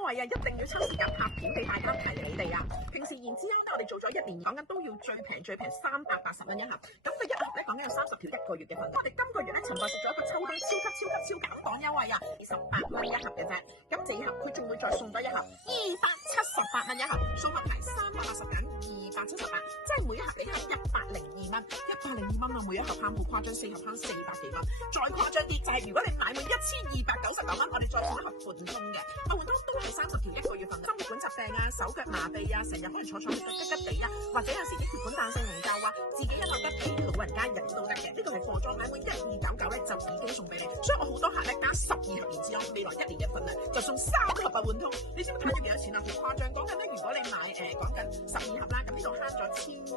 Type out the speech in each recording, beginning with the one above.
優惠啊！一定要抽時間拍片俾大家睇你哋啊！平時言之啱我哋做咗1年，講緊都要最平380蚊一盒。咁佢一盒咧講緊有30條1個月嘅份。我哋今個月咧尋日食咗一個秋冬超減檔優惠啊，28蚊一盒嘅啫。咁這盒佢仲會再送多一盒，278蚊一盒，數合埋380緊278，即係每一盒你慳102蚊，102蚊啊！每一盒慳好誇張，4盒慳400幾蚊。再誇張啲就係如果你買滿1299蚊，我哋再送一盒半通嘅，半通都係30條1個月份。心血管疾病啊、手腳麻痹啊、成日可能坐吉吉地啊，或者有時啲血管彈性唔夠啊，自己一個得俾老人家飲都得嘅。呢個係貨裝，買滿1299咧就已經送俾你。所以我好多客咧加12盒，然之後未來1年嘅份量就送3盒啊換通。你知唔知慳咗幾多錢啊？好誇張！講緊咧，如果你買講緊12盒啦，咁呢度慳咗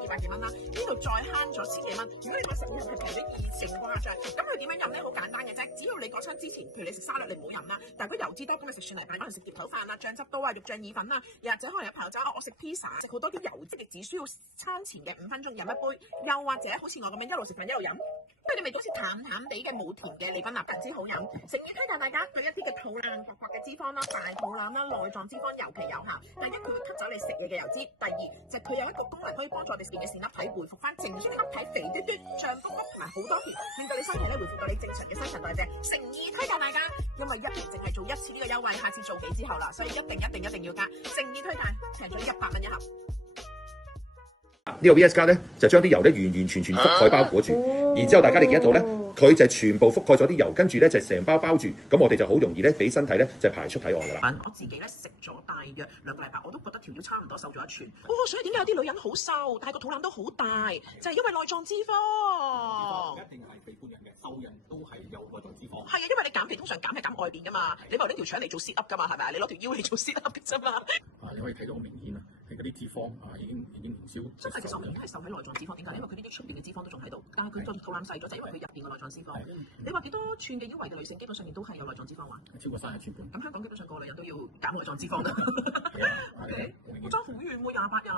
1200幾蚊啦，呢度再慳咗1000幾蚊。如果你買12盒係平咗2成誇張，咁佢點樣飲咧？好簡單嘅啫，只要你嗰餐之前，譬如你食沙律，你唔好飲啦。但係如果油脂多，咁你食蒜泥飯，可能食碟頭飯啊、醬汁多啊、肉醬意粉啊，又或者可能有朋友仔我食 pizza， 食好多啲油脂，只需要餐前嘅5分鐘飲一杯，又或者好似我咁樣一路食飯一路飲。不過你味道好似淡淡地嘅冇甜嘅利賓納更之好飲。誠意推介大家對一啲嘅肚腩、薄薄嘅脂肪啦、大肚腩啦、內臟脂肪尤其有效。第一，佢會吸走你食嘢嘅油脂；第二，就係佢有一個功能可以幫助我哋入邊嘅線粒體回復翻正常粒體，肥嘟嘟、脹卜卜同埋好多條，令到你身體咧回復到你正常嘅新陳代謝。誠意推介大家，因為1年淨係做1次呢個優惠，下次做幾之後啦，所以一定要加。誠意推介平咗100蚊一盒。呢個 VS 卡咧就將啲油咧完全覆蓋包裹住，然之後大家你見得到咧，佢就全部覆蓋咗啲油，跟住咧就成包包住，咁我哋就好容易咧俾身體咧就排出體外㗎啦。我自己咧食咗大約2個禮拜，我都覺得條腰差唔多瘦咗1寸。所以點解有啲女人好瘦，但係個肚腩都好大，就係因為內臟脂肪。一定係肥胖人嘅，瘦人都係有內臟脂肪。係啊，因為你減肥通常減係減外邊㗎嘛，你咪拎條腸嚟做 sit up 㗎嘛，係咪啊？你攞條腰嚟做 sit up 嘅啫嘛。你可以睇到好明顯啊，係嗰啲脂肪已經唔少。真係其實我明顯係瘦喺內臟脂肪，點解？因為佢呢啲出邊嘅脂肪都仲喺度，但係佢個肚腩細咗，就因為佢入邊嘅內臟脂肪。你話幾多寸嘅腰圍嘅女性，基本上面都係有內臟脂肪環。超過30寸半。咁香港基本上個女人都要減內臟脂肪啦。OK，我爭好遠喎，28日。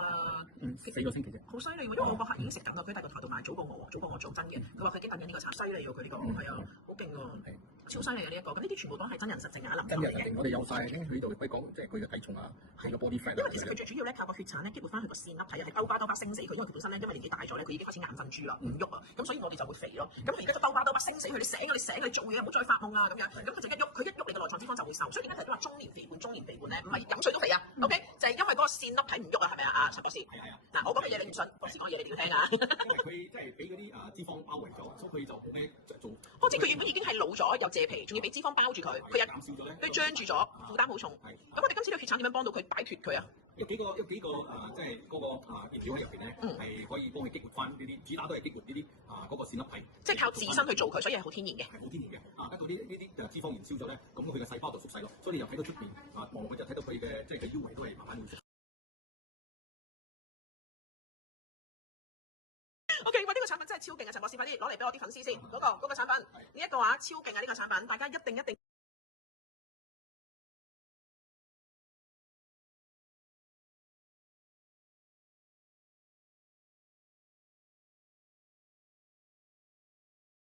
4個星期啫。好犀利喎，因為我個客已經食緊啦，佢大個台度買早過我做真嘅。佢話佢已經等緊呢個產，犀利喎佢呢個，係啊，好勁喎。超犀利嘅呢一個，咁呢啲全部都係真人實證啊！真人實證，我哋有晒喺佢度可以講，即係佢嘅體重啊，佢嘅 body fat。因為其實佢最主要咧靠個血產咧，激活翻佢個線粒體係兜巴升死佢，因為佢本身咧因為年紀大咗咧，佢已經開始眼瞓豬啦，唔喐啊，咁所以我哋就會肥咯。咁佢而家就兜巴升死佢，你醒你做嘢唔好再發夢啊咁樣。咁佢就一喐你個內臟脂肪就會瘦。所以點解成日都話中年肥胖咧，唔係飲水都肥啊 ？OK， 就係因為嗰個線粒體唔喐啊，係咪啊？陳博士。係啊。嗱，我講嘅嘢你唔信，博士講嘅嘢你要聽啊。因為佢即係俾嗰啲脂肪包圍咗，所以佢就冇咩着做。好似佢原本已經係老咗，有謝皮，仲要俾脂肪包住佢，佢又減少咗咧，佢張住咗，負擔好重。咁我哋今次呢個血產點樣幫到佢擺脱佢啊？有幾個即係嗰個熱料喺入邊咧，係可以幫佢激活翻呢啲，主打都係激活呢啲嗰個線粒體。即係靠自身去做佢，所以係好天然嘅。係好天然嘅。得到呢啲脂肪燃燒咗咧，咁佢嘅細胞就縮細咯，所以你又睇到出邊望落去就睇到佢嘅即係腰圍都係慢慢會縮。OK， 喂，呢個產品真係超勁啊！陳博士，快啲攞嚟俾我啲粉絲先，嗰個產品，呢一個超勁啊！呢個產品，大家一定。